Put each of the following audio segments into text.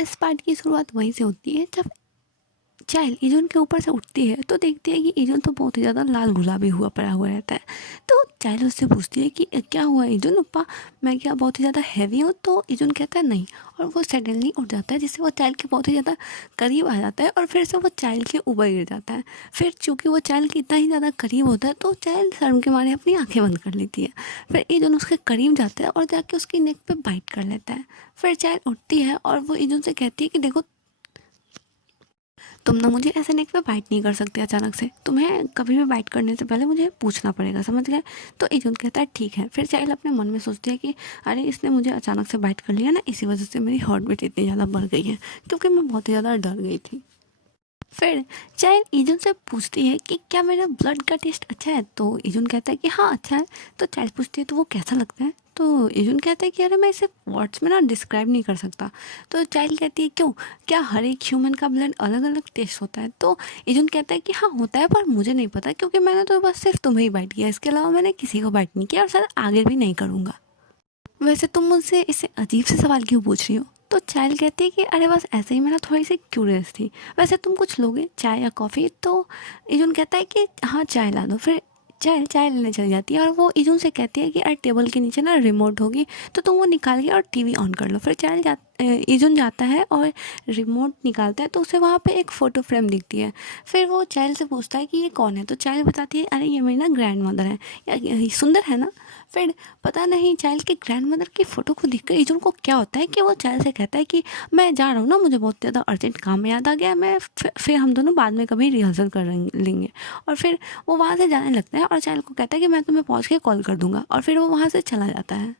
इस पार्ट की शुरुआत वहीं से होती है जब चाइल्ड इजुन के ऊपर से उठती है तो देखती है कि इजुन तो बहुत ही ज़्यादा लाल गुलाबी हुआ पड़ा हुआ रहता है। तो चाइल्ड उससे पूछती है कि क्या हुआ इजुन अप्पा, मैं क्या बहुत ही ज़्यादा हैवी हूँ? तो इजुन कहता है नहीं, और वो सडनली उठ जाता है जिससे वो चाइल्ड के बहुत ही ज़्यादा करीब आ जाता है और फिर से वो चाइल्ड के ऊपर गिर जाता है। फिर चूँकि वो चाइल्ड के इतना ही ज़्यादा करीब होता है तो चाइल्ड शर्म के मारे अपनी आँखें बंद कर लेती है। फिर इजुन उसके करीब जाता है और जाके उसकी नेक पे बाइट कर लेता है। फिर चाइल्ड उठती है और वो इजुन से कहती है कि देखो, तुम ना मुझे ऐसे नेक पे बाइट नहीं कर सकते अचानक से, तुम्हें कभी भी बाइट करने से पहले मुझे पूछना पड़ेगा, समझ गए? तो इजुन कहता है ठीक है। फिर चाइल्ड अपने मन में सोचती है कि अरे इसने मुझे अचानक से बाइट कर लिया ना, इसी वजह से मेरी हार्ट बीट इतनी ज़्यादा बढ़ गई है, क्योंकि मैं बहुत ही ज़्यादा डर गई थी। फिर चाइल्ड इजुन से पूछती है कि क्या मेरा ब्लड का टेस्ट अच्छा है? तो इजुन कहता है कि हाँ अच्छा है। तो चाइल्ड पूछती है तो वो कैसा लगता है? तो इजुन कहता है कि अरे मैं इसे वर्ड्स में ना डिस्क्राइब नहीं कर सकता। तो चाइल्ड कहती है क्यों, क्या हर एक ह्यूमन का ब्लड अलग अलग टेस्ट होता है? तो इजुन कहता है कि हाँ होता है, पर मुझे नहीं पता, क्योंकि मैंने तो बस सिर्फ तुम्हें ही बाइट किया, इसके अलावा मैंने किसी को बाइट नहीं किया और शायद आगे भी नहीं करूँगा। वैसे तुम मुझसे इसे अजीब से सवाल क्यों पूछ रही हो? तो चाइल्ड कहती है कि अरे बस ऐसे ही, मैं ना थोड़ी सी क्यूरियस थी। वैसे तुम कुछ लोगे चाय या कॉफ़ी? तो इजुन कहता है कि हाँ चाय ला दो। फिर चाय चाय लेने चली जाती है और वो इजुन से कहती है कि अरे टेबल के नीचे ना रिमोट होगी, तो तुम वो निकाल के और टीवी ऑन कर लो। फिर इजुन जाता है और रिमोट निकालता है तो उसे वहाँ पे एक फ़ोटो फ्रेम दिखती है। फिर वो चाइल्ड से पूछता है कि ये कौन है? तो चाइल्ड बताती है अरे ये मेरी ना ग्रैंड मदर है। ये सुंदर है ना? फिर पता नहीं चाइल्ड की ग्रैंड मदर की फ़ोटो को देखकर इजुन को क्या होता है कि वो चाइल्ड से कहता है कि मैं जा रहा हूँ ना, मुझे बहुत ज़्यादा अर्जेंट काम याद आ गया, मैं फिर हम दोनों बाद में कभी रिहर्सल कर लेंगे। और फिर वो वहाँ से जाने लगता है और चाइल्ड को कहता है कि मैं तुम्हें पहुँच के कॉल कर दूँगा, और फिर वो वहाँ से चला जाता है।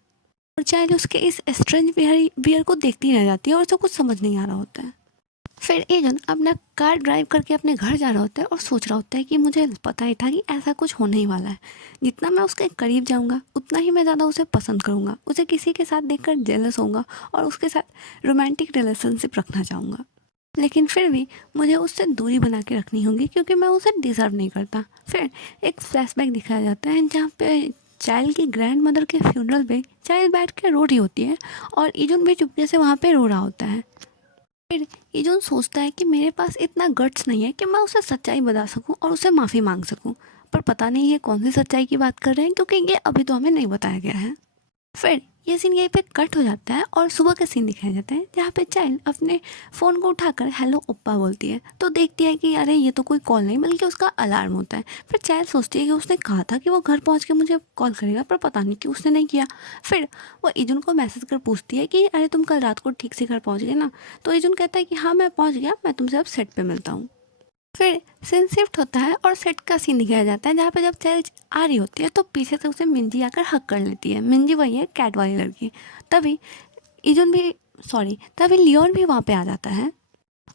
और चाइल्ड उसके इस स्ट्रेंज बिहेवियर को देखती रह जाती है और उसे कुछ समझ नहीं आ रहा होता है। फिर एजन अपना कार ड्राइव करके अपने घर जा रहा होता है और सोच रहा होता है कि मुझे पता ही था कि ऐसा कुछ होने ही वाला है। जितना मैं उसके करीब जाऊंगा उतना ही मैं ज़्यादा उसे पसंद करूंगा, उसे किसी के साथ देखकर जेलस होऊंगा और उसके साथ रोमांटिक रिलेशनशिप रखना चाहूँगा। लेकिन फिर भी मुझे उससे दूरी बना के रखनी होगी क्योंकि मैं उसे डिज़र्व नहीं करता। फिर एक फ्लैशबैक दिखाया जाता है जहाँ पे चाइल्ड की ग्रैंड मदर के फ्यूनरल पे चाइल्ड बैठ के रो रही होती है और इजुन भी चुपके से वहाँ पे रो रहा होता है। फिर इजुन सोचता है कि मेरे पास इतना गट्स नहीं है कि मैं उसे सच्चाई बता सकूं और उसे माफ़ी मांग सकूं, पर पता नहीं है कौन सी सच्चाई की बात कर रहे हैं क्योंकि ये अभी तो हमें नहीं बताया गया है। फिर ये सीन यहीं पे कट हो जाता है और सुबह का सीन दिखाया जाता है जहाँ पे चाइल्ड अपने फ़ोन को उठाकर हेलो ओप्पा बोलती है तो देखती है कि अरे ये तो कोई कॉल नहीं बल्कि उसका अलार्म होता है। फिर चाइल्ड सोचती है कि उसने कहा था कि वो घर पहुँच के मुझे कॉल करेगा, पर पता नहीं क्यों उसने नहीं किया। फिर वो इजुन को मैसेज कर पूछती है कि अरे तुम कल रात को ठीक से घर पहुँच गए ना? तो इजुन कहता है कि हाँ मैं पहुँच गया, मैं तुमसे अब सेट पे मिलता हूँ। फिर सीन शिफ्ट होता है और सेट का सीन दिखाया जाता है जहाँ पे जब चेल आ रही होती है तो पीछे से उसे मिंजी आकर हक कर लेती है। मिंजी वही है कैट वाली लड़की। तभी इजुन भी तभी लियोन भी वहाँ पे आ जाता है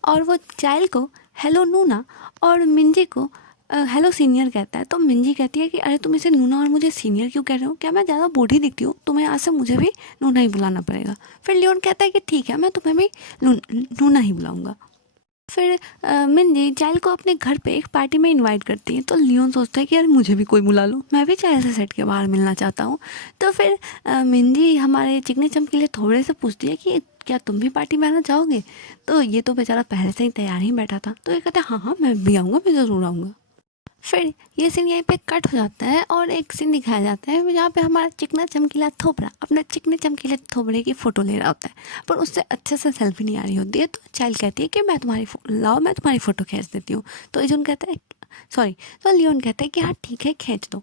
और वो चाइल्ड को हेलो नूना और मिंजी को हेलो सीनियर कहता है। तो मिंजी कहती है कि अरे तुम इसे नूना और मुझे सीनियर क्यों कह रहे हो? क्या मैं ज़्यादा बूढ़ी दिखती हूँ? तुम्हें आज से मुझे भी नूना ही बुलाना पड़ेगा। फिर लियोन कहता है कि ठीक है, मैं तुम्हें भी नूना ही बुलाऊंगा। फिर मिंजी चाइल्ड को अपने घर पे एक पार्टी में इनवाइट करती है तो लियोन सोचता है कि यार मुझे भी कोई बुला लो, मैं भी चाइल्ड से सेट के बाहर मिलना चाहता हूँ। तो फिर मिंजी हमारे चिकने चमकीले थोड़े से पूछती है कि क्या तुम भी पार्टी में आना चाहोगे? तो ये तो बेचारा पहले से ही तैयार ही बैठा था, तो ये कहता है हाँ हाँ मैं भी आऊँगा, मैं ज़रूर आऊँगा। फिर ये सीन यहीं पे कट हो जाता है और एक सीन दिखाया जाता है जहाँ पे हमारा चिकना चमकीला थोबड़ा अपने चिकने चमकीले थोबड़े की फ़ोटो ले रहा होता है, पर उससे अच्छे से सेल्फी नहीं आ रही होती है। तो चाइल्ड कहती है कि मैं तुम्हारी लाओ मैं तुम्हारी फ़ोटो खींच देती हूँ। तो इजुन कहता है सॉरी तो लियोन कहता है कि हाँ ठीक है खींच दो।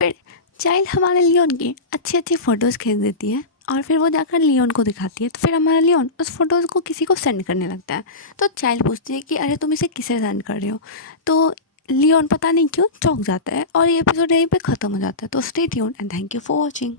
फिर चाइल्ड हमारे लियोन की अच्छी अच्छी फ़ोटोज़ खींच देती है और फिर वो जाकर लियोन को दिखाती है। तो फिर हमारा लियोन उस फोटोज़ को किसी को सेंड करने लगता है। तो चाइल्ड पूछती है कि अरे तुम इसे किसे सेंड कर रहे हो? तो लियोन पता नहीं क्यों चौंक जाता है और ये एपिसोड यहीं पे ख़त्म हो जाता है। तो stay tuned and thank you for watching.